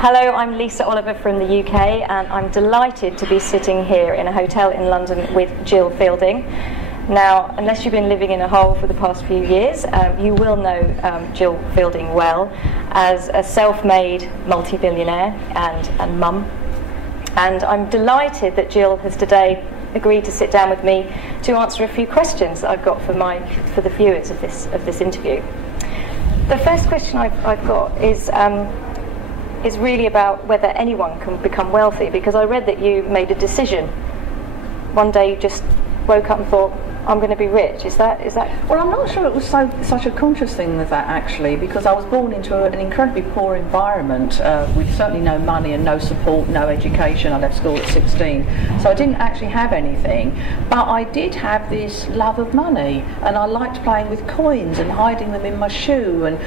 Hello, I'm Lisa Oliver from the UK, and I'm delighted to be sitting here in a hotel in London with Gill Fielding. Now, unless you've been living in a hole for the past few years, you will know Gill Fielding well as a self-made multi-billionaire and mum. And I'm delighted that Gill has today agreed to sit down with me to answer a few questions that I've got for the viewers of this interview. The first question I've got is really about whether anyone can become wealthy, because I read that you made a decision. One day you just woke up and thought, I'm going to be rich. Is that? Well, I'm not sure it was such a conscious thing as that, actually, because I was born into an incredibly poor environment with certainly no money and no support, no education. I left school at 16, so I didn't actually have anything, but I did have this love of money, and I liked playing with coins and hiding them in my shoe, and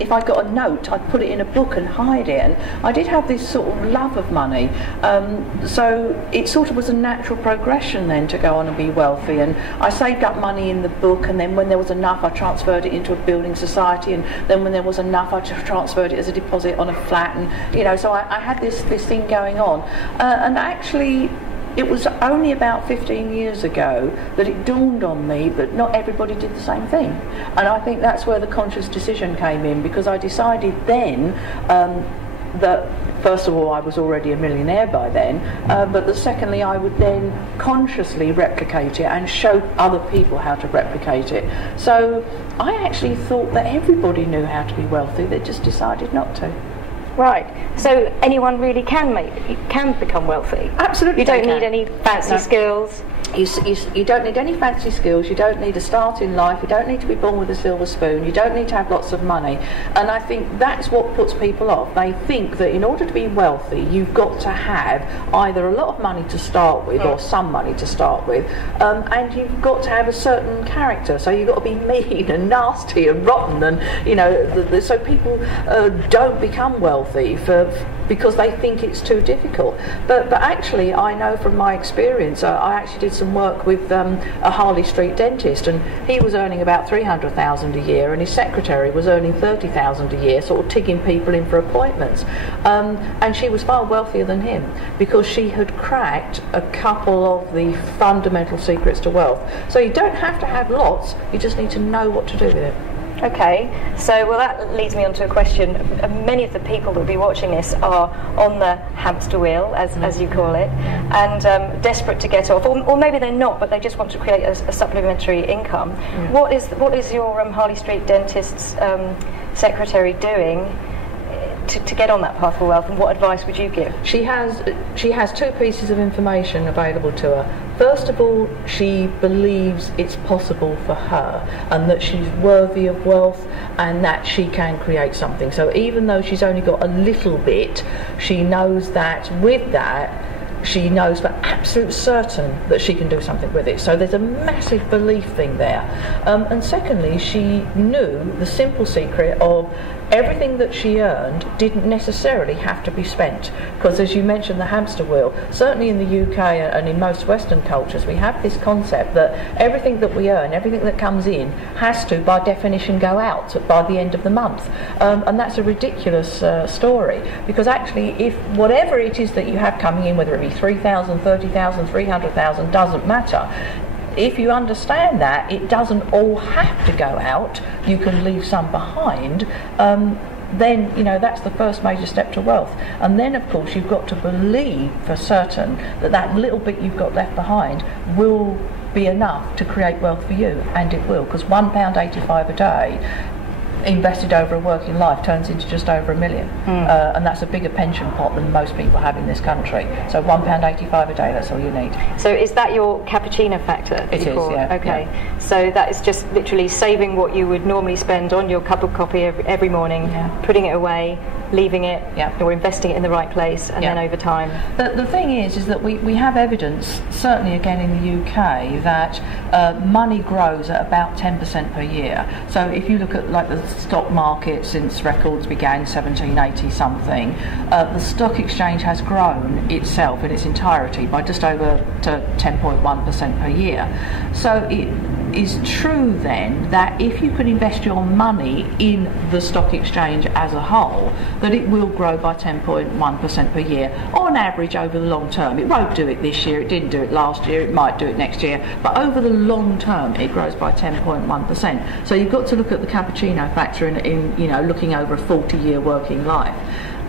if I got a note, I'd put it in a book and hide it, and I did have this sort of love of money, so it sort of was a natural progression then to go on and be wealthy. And I saved up money in the book, and then when there was enough I transferred it into a building society, and then when there was enough I transferred it as a deposit on a flat, and so I had this thing going on, and actually it was only about 15 years ago that it dawned on me that not everybody did the same thing, and I think that's where the conscious decision came in, because I decided then that first of all, I was already a millionaire by then, but secondly, I would then consciously replicate it and show other people how to replicate it. So I actually thought that everybody knew how to be wealthy, they just decided not to. Right. So anyone really can become wealthy? Absolutely. You don't need any fancy skills. You don't need any fancy skills, you don't need a start in life, you don't need to be born with a silver spoon, you don't need to have lots of money. And I think that's what puts people off. They think that in order to be wealthy, you've got to have either a lot of money to start with or some money to start with, and you've got to have a certain character. So you've got to be mean and nasty and rotten, and so people don't become wealthy because they think it's too difficult. But actually, I know from my experience, I actually did some work with a Harley Street dentist, and he was earning about $300,000 a year, and his secretary was earning $30,000 a year, sort of tigging people in for appointments. And she was far wealthier than him because she had cracked a couple of the fundamental secrets to wealth. So you don't have to have lots, you just need to know what to do with it. Okay, so that leads me on to a question. Many of the people that will be watching this are on the hamster wheel, as you call it, and desperate to get off, or maybe they're not, but they just want to create a supplementary income. What is your Harley Street dentist's secretary doing to get on that path for wealth, and what advice would you give? She has two pieces of information available to her. First of all, she believes it's possible for her, and that she's worthy of wealth, and that she can create something. So even though she's only got a little bit, she knows that with that, she knows for absolute certain that she can do something with it. So there's a massive belief thing there. And secondly, she knew the simple secret of everything that she earned didn't necessarily have to be spent, because as you mentioned, the hamster wheel, certainly in the UK and in most Western cultures, we have this concept that everything that we earn, everything that comes in, has to by definition go out by the end of the month, and that's a ridiculous story, because actually if whatever it is that you have coming in, whether it be 3,000, 30,000, 300,000, doesn't matter. If you understand that it doesn't all have to go out, you can leave some behind, then that's the first major step to wealth. And then of course you've got to believe for certain that little bit you've got left behind will be enough to create wealth for you, and it will, because £1.85 a day invested over a working life turns into just over £1 million, and that's a bigger pension pot than most people have in this country. So £1.85 a day, that's all you need. So is that your cappuccino factor? It is, yeah. Okay, yeah. So that is just literally saving what you would normally spend on your cup of coffee every morning, putting it away, leaving it, or investing it in the right place, and then over time. The thing is that we have evidence, certainly again in the UK, that money grows at about 10% per year. So if you look at like the stock market since records began 1780 something, the stock exchange has grown itself in its entirety by just over to 10.1% per year. So is true then that if you could invest your money in the stock exchange as a whole, that it will grow by 10.1% per year on average over the long term. It won't do it this year, it didn't do it last year, it might do it next year, but over the long term it grows by 10.1%. So you've got to look at the cappuccino factor in looking over a 40-year working life.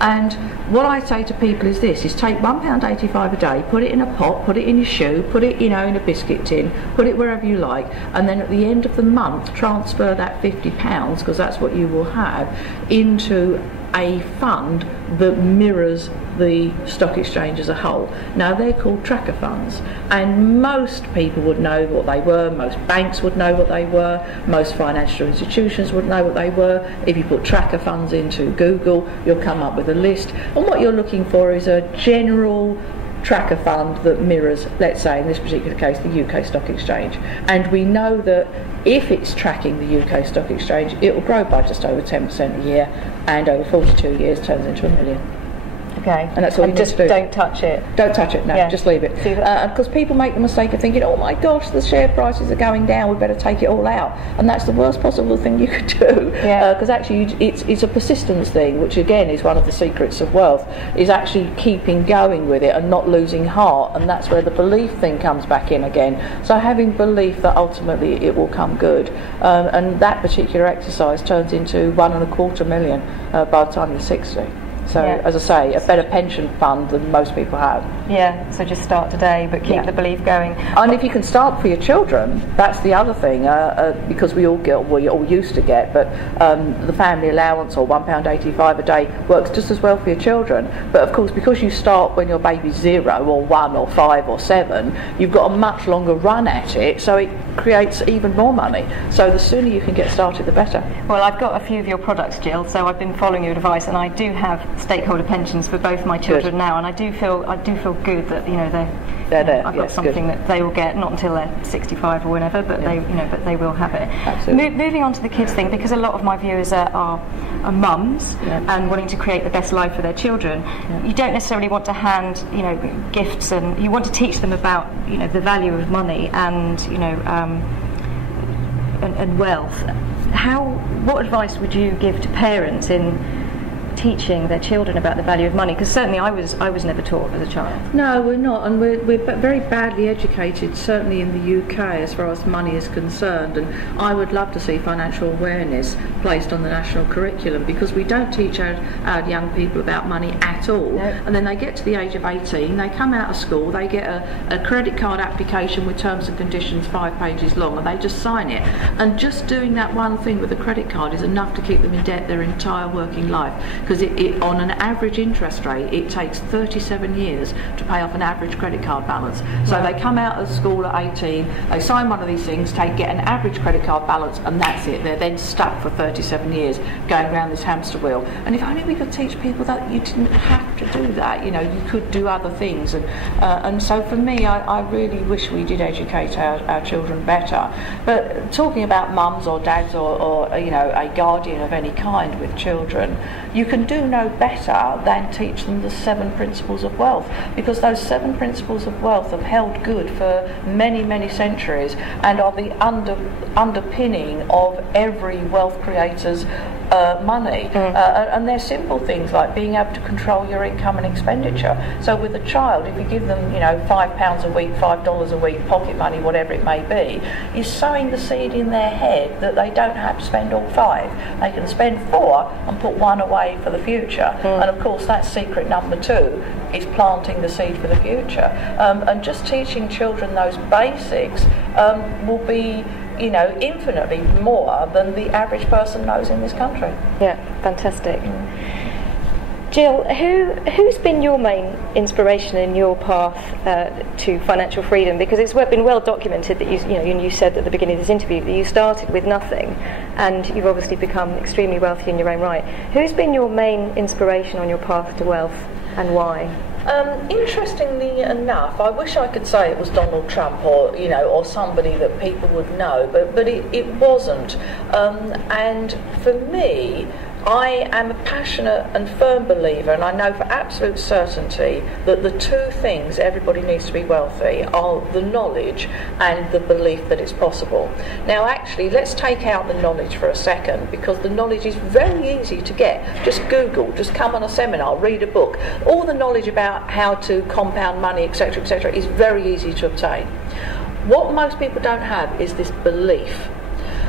And what I say to people is this, is take £1.85 a day, put it in a pot, put it in your shoe, put it, in a biscuit tin, put it wherever you like, and then at the end of the month transfer that £50, because that's what you will have, into a fund that mirrors the stock exchange as a whole. Now they're called tracker funds, and most people would know what they were, most banks would know what they were, most financial institutions would know what they were. If you put tracker funds into Google, you'll come up with a list, and what you're looking for is a general tracker fund that mirrors, let's say in this particular case, the UK Stock Exchange. And we know that if it's tracking the UK Stock Exchange, it will grow by just over 10% a year, and over 42 years turns into £1 million. Okay. And that's all you just need to do. Don't touch it. Don't touch it, no, Yeah. just leave it. Because people make the mistake of thinking, oh my gosh, the share prices are going down, we better take it all out. And that's the worst possible thing you could do. Because actually it's a persistence thing, which again is one of the secrets of wealth, is actually keeping going with it and not losing heart. And that's where the belief thing comes back in again. So having belief that ultimately it will come good. And that particular exercise turns into £1.25 million by the time you're 60. So, as I say, a better pension fund than most people have. Yeah, so just start today, but keep the belief going. And if you can start for your children, that's the other thing, because we all used to get, but the family allowance or £1.85 a day works just as well for your children. But of course, because you start when your baby's 0 or 1 or 5 or 7, you've got a much longer run at it, so it creates even more money. So the sooner you can get started, the better. Well, I've got a few of your products, Gill, so I've been following your advice, and I do have stakeholder pensions for both my children now, and I do feel good that they're there. I've got something that they will get, not until they're 65 or whenever, but they will have it. Absolutely. Moving on to the kids thing, because a lot of my viewers are mums and wanting to create the best life for their children. You don't necessarily want to hand gifts, and you want to teach them about the value of money and and wealth. What advice would you give to parents in teaching their children about the value of money? Because certainly I was never taught as a child. No, we're not, and we're very badly educated, certainly in the UK, as far as money is concerned. And I would love to see financial awareness placed on the national curriculum, because we don't teach our young people about money at all. Nope. And then they get to the age of 18, they come out of school, they get a credit card application with terms and conditions 5 pages long, and they just sign it. And just doing that one thing with a credit card is enough to keep them in debt their entire working life. Because it on an average interest rate, it takes 37 years to pay off an average credit card balance. So they come out of school at 18, they sign one of these things, get an average credit card balance, and that's it. They're then stuck for 37 years going around this hamster wheel. And if only we could teach people that you didn't have to do that, you could do other things. And so for me, I really wish we did educate our children better. But talking about mums or dads or a guardian of any kind with children, you can do no better than teach them the 7 principles of wealth, because those 7 principles of wealth have held good for many, many centuries and are the underpinning of every wealth creator's money. And they're simple things like being able to control your income and expenditure. So with a child, if you give them £5 a week, $5 a week, pocket money, whatever it may be, you're sowing the seed in their head that they don't have to spend all 5. They can spend 4 and put 1 away for the future. And of course that's secret number 2, is planting the seed for the future. And just teaching children those basics will be infinitely more than the average person knows in this country. Yeah, fantastic. Gill, who's been your main inspiration in your path to financial freedom? Because it's been well documented that you said at the beginning of this interview that you started with nothing, and you've obviously become extremely wealthy in your own right. Who's been your main inspiration on your path to wealth, and why? Interestingly enough, I wish I could say it was Donald Trump or somebody that people would know, but it wasn't. And for me, I am a passionate and firm believer, and I know for absolute certainty that the two things everybody needs to be wealthy are the knowledge and the belief that it's possible. Now actually, let's take out the knowledge for a second, because the knowledge is very easy to get. Just Google, just come on a seminar, read a book. All the knowledge about how to compound money, etc., is very easy to obtain. What most people don't have is this belief.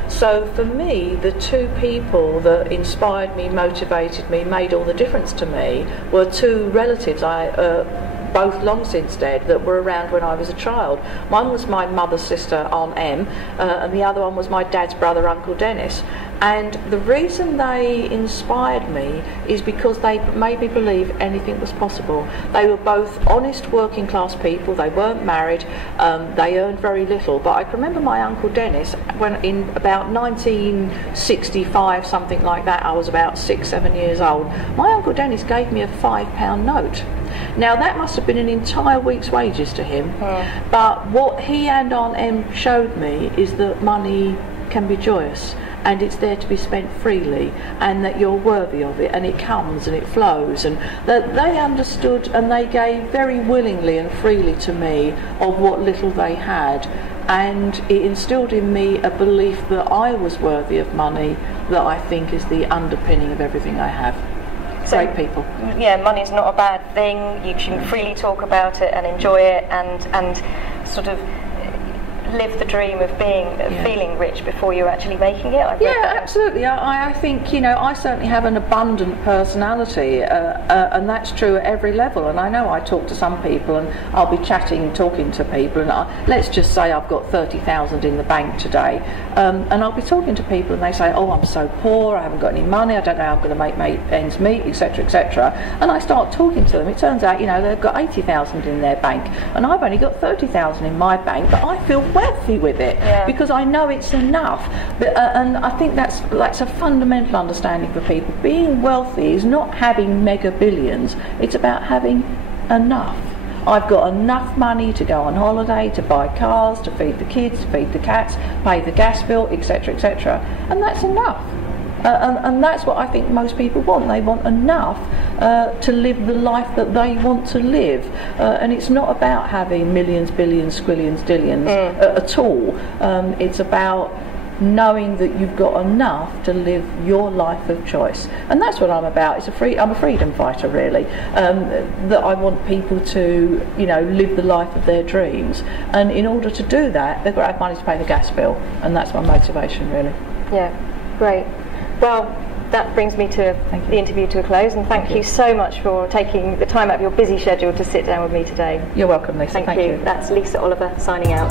So for me, the two people that inspired me, motivated me, made all the difference to me were two relatives both long since dead, that were around when I was a child. One was my mother's sister, Aunt Em, and the other one was my dad's brother, Uncle Dennis. And the reason they inspired me is because they made me believe anything was possible. They were both honest working class people, they weren't married, they earned very little. But I can remember my Uncle Dennis, when in about 1965, something like that, I was about 6-7 years old, my Uncle Dennis gave me a £5 note. Now that must have been an entire week's wages to him, but what he and Aunt Em showed me is that money can be joyous, and it's there to be spent freely, and that you're worthy of it, and it comes and it flows, and that they understood and they gave very willingly and freely to me of what little they had, and it instilled in me a belief that I was worthy of money that I think is the underpinning of everything I have. Great people. Yeah, money's not a bad thing. You can freely talk about it and enjoy it, and sort of live the dream of feeling rich before you're actually making it. Absolutely. I think, I certainly have an abundant personality, and that's true at every level. And I know I talk to some people, and I'll be talking to people, and let's just say I've got 30,000 in the bank today, and I'll be talking to people, and they say, oh, I'm so poor, I haven't got any money, I don't know how I'm going to make ends meet, etc., etc. And I start talking to them. It turns out, they've got 80,000 in their bank, and I've only got 30,000 in my bank, but I feel wealthy with it because I know it's enough. And I think that's a fundamental understanding for people. Being wealthy is not having mega billions, it's about having enough. I've got enough money to go on holiday, to buy cars, to feed the kids, to feed the cats, pay the gas bill, etc., etc., and that's enough. And that's what I think most people want. They want enough to live the life that they want to live. And it's not about having millions, billions, squillions, dillions at all. It's about knowing that you've got enough to live your life of choice. And that's what I'm about. I'm a freedom fighter, really. That I want people to, live the life of their dreams. And in order to do that, they've got to have money to pay the gas bill. And that's my motivation, really. Yeah, great. Well, that brings me to the interview to a close, and thank you so much for taking the time out of your busy schedule to sit down with me today. You're welcome, Lisa. Thank you. That's Lisa Oliver signing out.